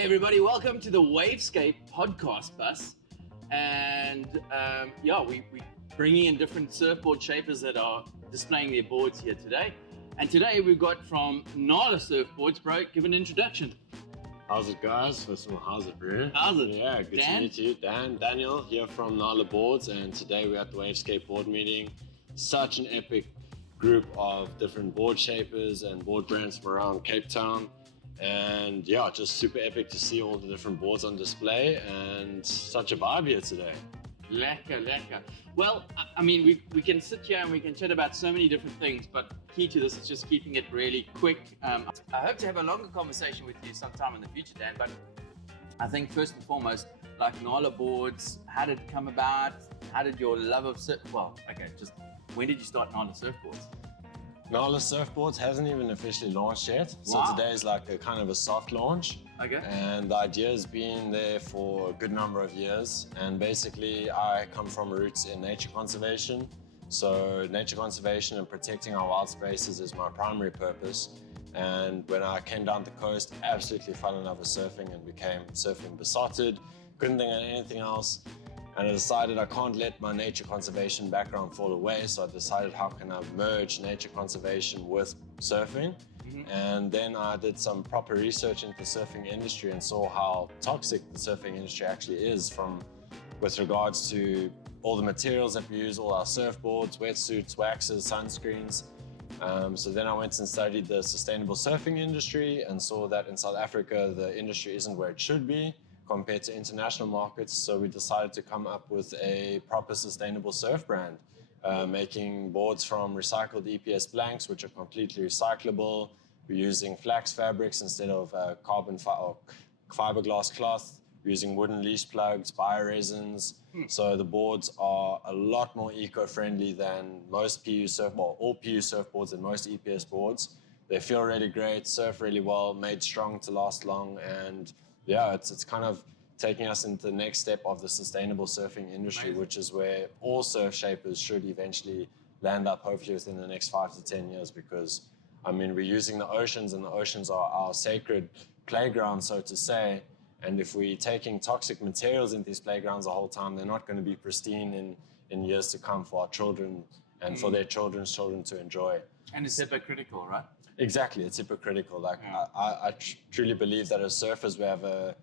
Hey everybody, welcome to the Wavescape podcast bus. And we're bringing in different surfboard shapers that are displaying their boards here today. And today we've got from Nala Surfboards. Bro, give an introduction. How's it, guys? First of all, how's it, bro? How's it? Yeah, good to meet you. Daniel here from Nala Boards, and today we're at the Wavescape board meeting. Such an epic group of different board shapers and board brands from around Cape Town. And yeah, just super epic to see all the different boards on display and such a vibe here today. Lekker. Well, I mean, we can sit here and we can chat about so many different things, but key to this is just keeping it really quick. I hope to have a longer conversation with you sometime in the future, Dan, but I think first and foremost, like Nala Boards, how did it come about? How did your love of when did you start Nala Surfboards? Nala Surfboards hasn't even officially launched yet. Wow. So today is like a kind of a soft launch. Okay. And the idea has been there for a good number of years. And basically I come from roots in nature conservation. So nature conservation and protecting our wild spaces is my primary purpose. And when I came down the coast, absolutely fell in love with surfing and became surfing besotted. Couldn't think of anything else. And I decided I can't let my nature conservation background fall away, so I decided how can I merge nature conservation with surfing. And then I did some proper research into the surfing industry and saw how toxic the surfing industry actually is with regards to all the materials that we use, all our surfboards, wetsuits, waxes, sunscreens. So then I went and studied the sustainable surfing industry and saw that in South Africa, the industry isn't where it should be compared to international markets. So we decided to come up with a proper sustainable surf brand, making boards from recycled EPS blanks, which are completely recyclable. We're using flax fabrics instead of fiberglass cloth. We're using wooden leash plugs, bioresins. So the boards are a lot more eco-friendly than most all PU surfboards and most EPS boards. They feel really great, surf really well, made strong to last long, and yeah, it's kind of taking us into the next step of the sustainable surfing industry, which is where all surf shapers should eventually land up, hopefully within the next 5 to 10 years, because I mean, we're using the oceans, and the oceans are our sacred playground, so to say. And if we're taking toxic materials into these playgrounds the whole time, they're not going to be pristine in years to come for our children and for their children's children to enjoy. And it's hypocritical, right? Exactly, it's hypocritical. Like I truly believe that as surfers we have a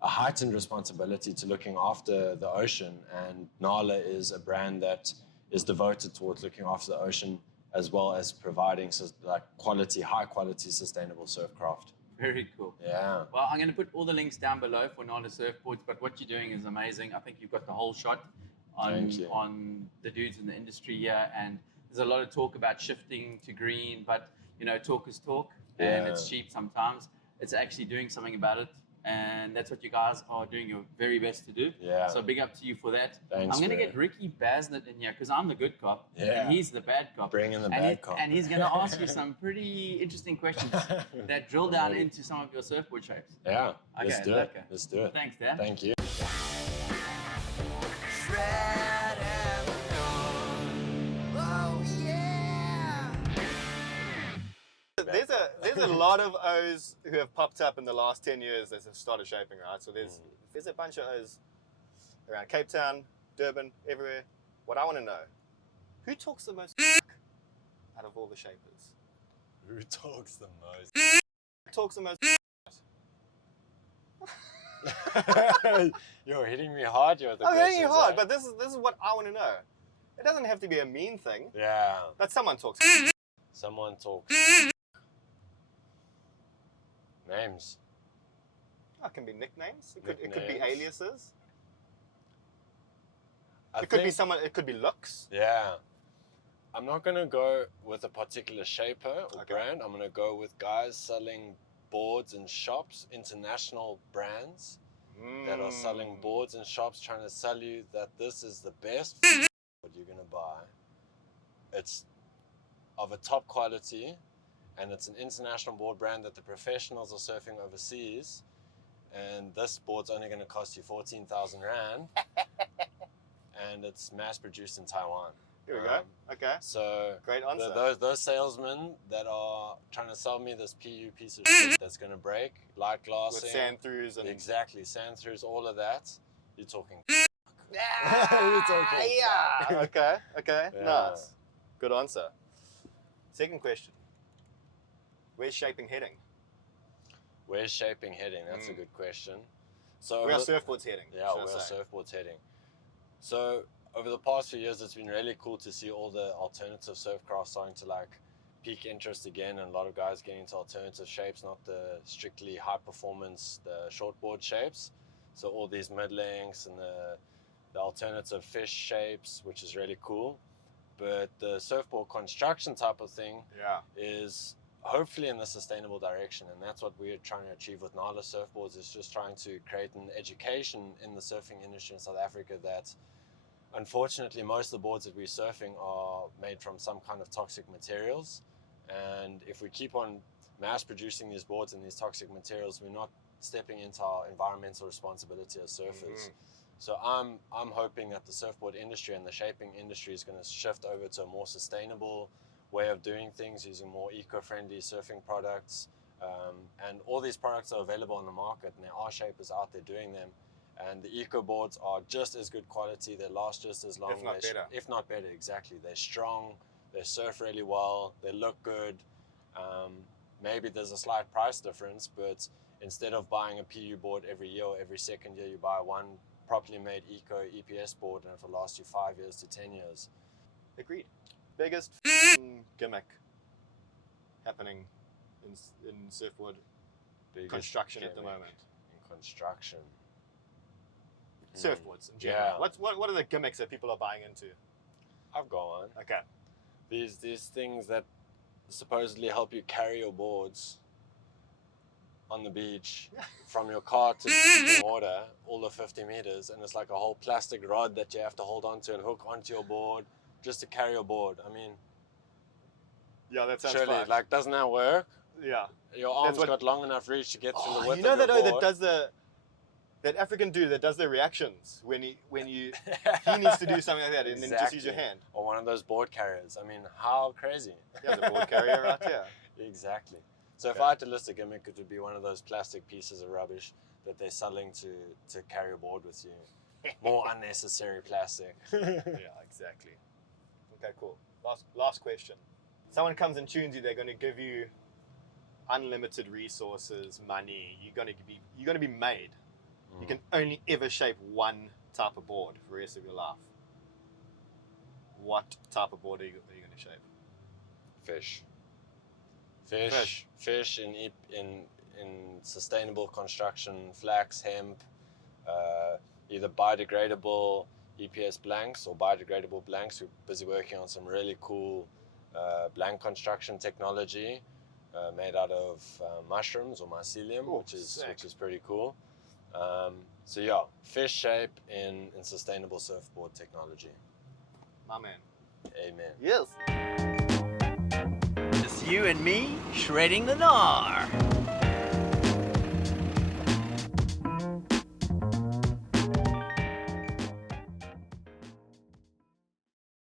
heightened responsibility to looking after the ocean, and Nala is a brand that is devoted towards looking after the ocean as well as providing high quality sustainable surf craft. Very cool. Yeah. Well, I'm going to put all the links down below for Nala Surfboards, but what you're doing is amazing. I think you've got the whole shot on the dudes in the industry here, and there's a lot of talk about shifting to green, but you know, talk is talk, and it's cheap sometimes. It's actually doing something about it, and that's what you guys are doing your very best to do. Yeah. So big up to you for that. Thanks, I'm going to get Ricky Basnett in here because I'm the good cop, Yeah. and he's the bad cop. Bring in the bad cop. And he's going to ask you some pretty interesting questions that drill down into some of your surfboard shapes. Yeah, let's Okay, do it. lekker. Let's do it. Thanks, Dan. Thank you. There's a lot of O's who have popped up in the last 10 years that have started shaping, right? So there's a bunch of O's around Cape Town, Durban, everywhere. What I want to know, who talks the most out of all the shapers? Who talks the most? Talks the most? You're hitting me hard. I'm hitting you hard, but this is what I want to know. It doesn't have to be a mean thing. Yeah. But someone talks. Someone talks. Names. Oh, it can be nicknames. It could be aliases. It could be looks. Yeah. I'm not gonna go with a particular shaper or brand. I'm gonna go with guys selling boards in shops, international brands that are selling boards in shops, trying to sell you that this is the best what you're gonna buy. It's of a top quality, and it's an international board brand that the professionals are surfing overseas, and this board's only going to cost you 14,000 Rand, and it's mass produced in Taiwan. Here we go. Okay. So Great answer. those salesmen that are trying to sell me this PU piece of shit that's going to break, light glassing. With sand throughs and... Exactly, sand throughs, all of that. You're talking. You're talking. Yeah. Okay. Yeah. Nice. Good answer. Second question. Where's shaping heading? Where's shaping heading? That's a good question. So Where are surfboards heading? Yeah, where are surfboards heading? So over the past few years, it's been really cool to see all the alternative surf crafts starting to like peak interest again, and a lot of guys getting into alternative shapes, not the strictly high performance, the shortboard shapes. So all these mid lengths and the alternative fish shapes, which is really cool. But the surfboard construction type of thing is hopefully in the sustainable direction, and that's what we're trying to achieve with Nala Surfboards, is just trying to create an education in the surfing industry in South Africa that unfortunately most of the boards that we're surfing are made from some kind of toxic materials, and if we keep on mass producing these boards and these toxic materials, we're not stepping into our environmental responsibility as surfers. So I'm hoping that the surfboard industry and the shaping industry is going to shift over to a more sustainable way of doing things, using more eco-friendly surfing products, and all these products are available on the market, and there are shapers out there doing them, and the eco boards are just as good quality, they last just as long, if not better. Exactly. They're strong, they surf really well, they look good. Maybe there's a slight price difference, but instead of buying a PU board every year or every second year, you buy one properly made eco EPS board and it'll last you 5 years to 10 years. Agreed. Biggest gimmick happening in surfboard construction at the moment. In construction. Surfboards in general. Yeah. What are the gimmicks that people are buying into? I've got one. Okay. These things that supposedly help you carry your boards on the beach from your car to the water, all the 50 meters, and it's like a whole plastic rod that you have to hold onto and hook onto your board just to carry your board. I mean, yeah, that sounds surely, fun. like, doesn't that work? Yeah. Your arms got long enough reach to get through the width you know of your that board. that does that African dude that does the reactions when he needs to do something like that, and then just use your hand. Or one of those board carriers. I mean, how crazy? Yeah, the board carrier right here. Exactly. So if I had to list a gimmick, it would be one of those plastic pieces of rubbish that they're selling to carry a board with you. More unnecessary plastic. Yeah, exactly. Okay, cool. Last question. Someone comes and tunes you, they're going to give you unlimited resources, money. You're going to be made. You can only ever shape one type of board for the rest of your life. What type of board are you going to shape? Fish in sustainable construction, flax, hemp, either biodegradable EPS blanks or biodegradable blanks. We're busy working on some really cool blank construction technology made out of mushrooms or mycelium, which is pretty cool. So yeah, fish shape in sustainable surfboard technology. My man. Amen. Yes. Just you and me shredding the gnar.